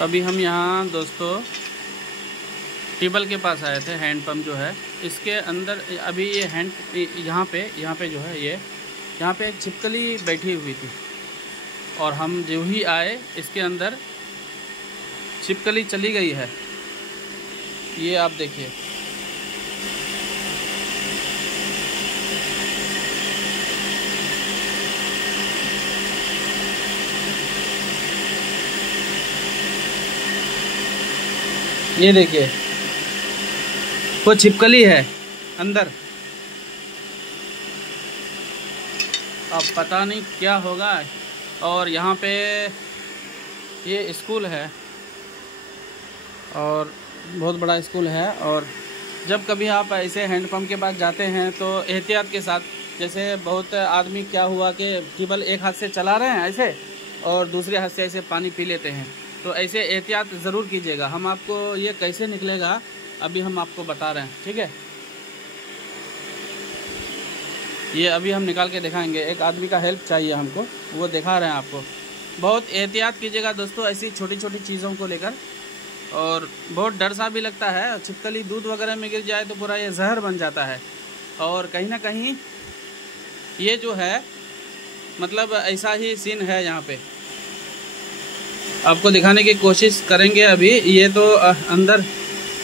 अभी हम यहाँ दोस्तों ट्यूबवेल के पास आए थे। हैंडपम्प जो है इसके अंदर अभी ये यहाँ पे जो है यहाँ पे एक छिपकली बैठी हुई थी और हम जो ही आए इसके अंदर छिपकली चली गई है। ये आप देखिए। ये देखिए वो छिपकली है अंदर। अब पता नहीं क्या होगा। और यहाँ पे ये स्कूल है और बहुत बड़ा स्कूल है। और जब कभी आप ऐसे हैंडपम्प के पास जाते हैं तो एहतियात के साथ, जैसे बहुत आदमी क्या हुआ कि ट्यूबवेल एक हाथ से चला रहे हैं ऐसे और दूसरे हाथ से ऐसे पानी पी लेते हैं, तो ऐसे एहतियात ज़रूर कीजिएगा। हम आपको ये कैसे निकलेगा अभी हम आपको बता रहे हैं, ठीक है। ये अभी हम निकाल के दिखाएंगे। एक आदमी का हेल्प चाहिए हमको, वो दिखा रहे हैं आपको। बहुत एहतियात कीजिएगा दोस्तों ऐसी छोटी छोटी चीज़ों को लेकर। और बहुत डर सा भी लगता है, छिपकली दूध वगैरह में गिर जाए तो पूरा ये जहर बन जाता है। और कहीं ना कहीं ये जो है मतलब ऐसा ही सीन है यहाँ पे। आपको दिखाने की कोशिश करेंगे। अभी ये तो अंदर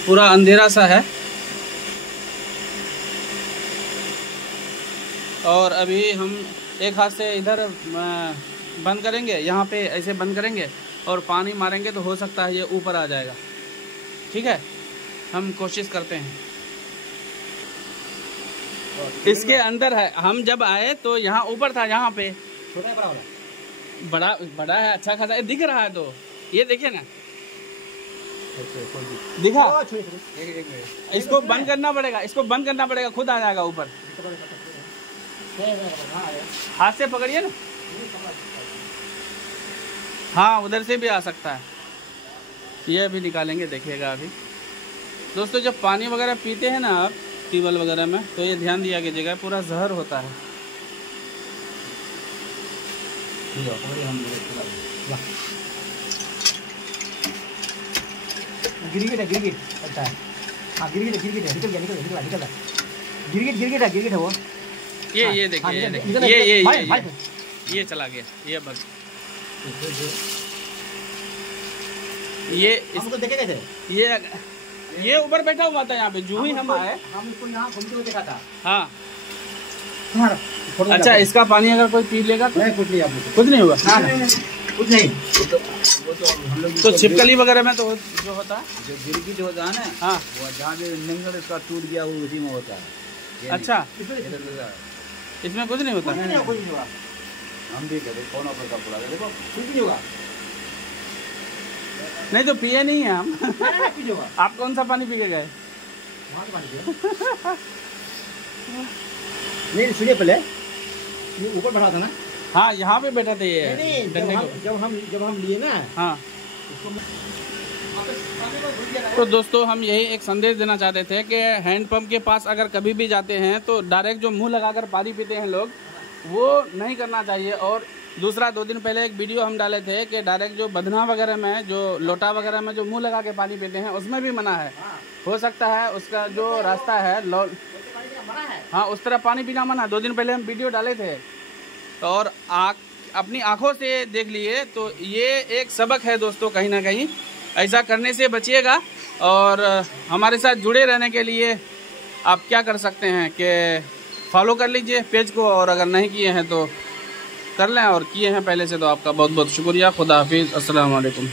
पूरा अंधेरा सा है और अभी हम एक हाथ से इधर बंद करेंगे, यहाँ पे ऐसे बंद करेंगे और पानी मारेंगे तो हो सकता है ये ऊपर आ जाएगा, ठीक है। हम कोशिश करते हैं। इसके अंदर है। हम जब आए तो यहाँ ऊपर था, यहाँ पे छोटा है बड़ा बड़ा बड़ा है, अच्छा खासा दिख रहा है। तो ये देखिए ना, दिखा। इसको बंद करना पड़ेगा, इसको बंद करना पड़ेगा, खुद आ जाएगा ऊपर। हाथ से पकड़िए ना। हाँ उधर से भी आ सकता है। ये अभी निकालेंगे, देखिएगा। अभी दोस्तों जब पानी वगैरह पीते हैं ना आप ट्यूबवेल वगैरह में, तो ये ध्यान दिया कीजिएगा, पूरा जहर होता है। गिरगिट अच्छा है। हाँ गिरगिट है, निकल गया गिरगिट है वो। ये देखिए, ये चला गया, ये बस। ये हमको देखे कैसे? ये ऊपर बैठा हुआ था यहाँ पे, जो ही हम आए हम इसको यहाँ घूमते हुए देखा था। हाँ अच्छा, इसका पानी अगर कोई पी लेगा तो कुछ नहीं, आपको कुछ नहीं होगा। कुछ नहीं। वो तो हम लोग तो छिपकली वगैरह में तो जो होता है, जो गिरगिट होता है ना, हाँ वो जहाँ भी निंगल इसका टूट गया वो उसी में होता है। अच्छा, इसमें कुछ नहीं होता। हम भी कौन का पड़ा देखो, कुछ नहीं होगा। नहीं तो पिए नहीं है हम। आप कौन सा पानी पी के गए? नहीं सुनिए, पहले ये ऊपर बैठा था ना। हाँ यहाँ पे बैठा था ये। नहीं, जब हम लिए ना। हाँ तो दोस्तों हम यही एक संदेश देना चाहते थे कि हैंडपम्प के पास अगर कभी भी जाते हैं तो डायरेक्ट जो मुंह लगाकर पानी पीते हैं लोग, वो नहीं करना चाहिए। और दूसरा, 2 दिन पहले एक वीडियो हम डाले थे कि डायरेक्ट जो बधना वगैरह में, जो लोटा वगैरह में जो मुंह लगा के पानी पीते हैं, उसमें भी मना है। हो सकता है उसका जो रास्ता है हाँ उस तरह पानी पीना मना है। 2 दिन पहले हम वीडियो डाले थे और अपनी आंखों से देख लिए। तो ये एक सबक है दोस्तों, कहीं ना कहीं ऐसा करने से बचिएगा। और हमारे साथ जुड़े रहने के लिए आप क्या कर सकते हैं कि फॉलो कर लीजिए पेज को, और अगर नहीं किए हैं तो कर लें, और किए हैं पहले से तो आपका बहुत बहुत शुक्रिया। खुदा हाफिज़, अस्सलाम वालेकुम।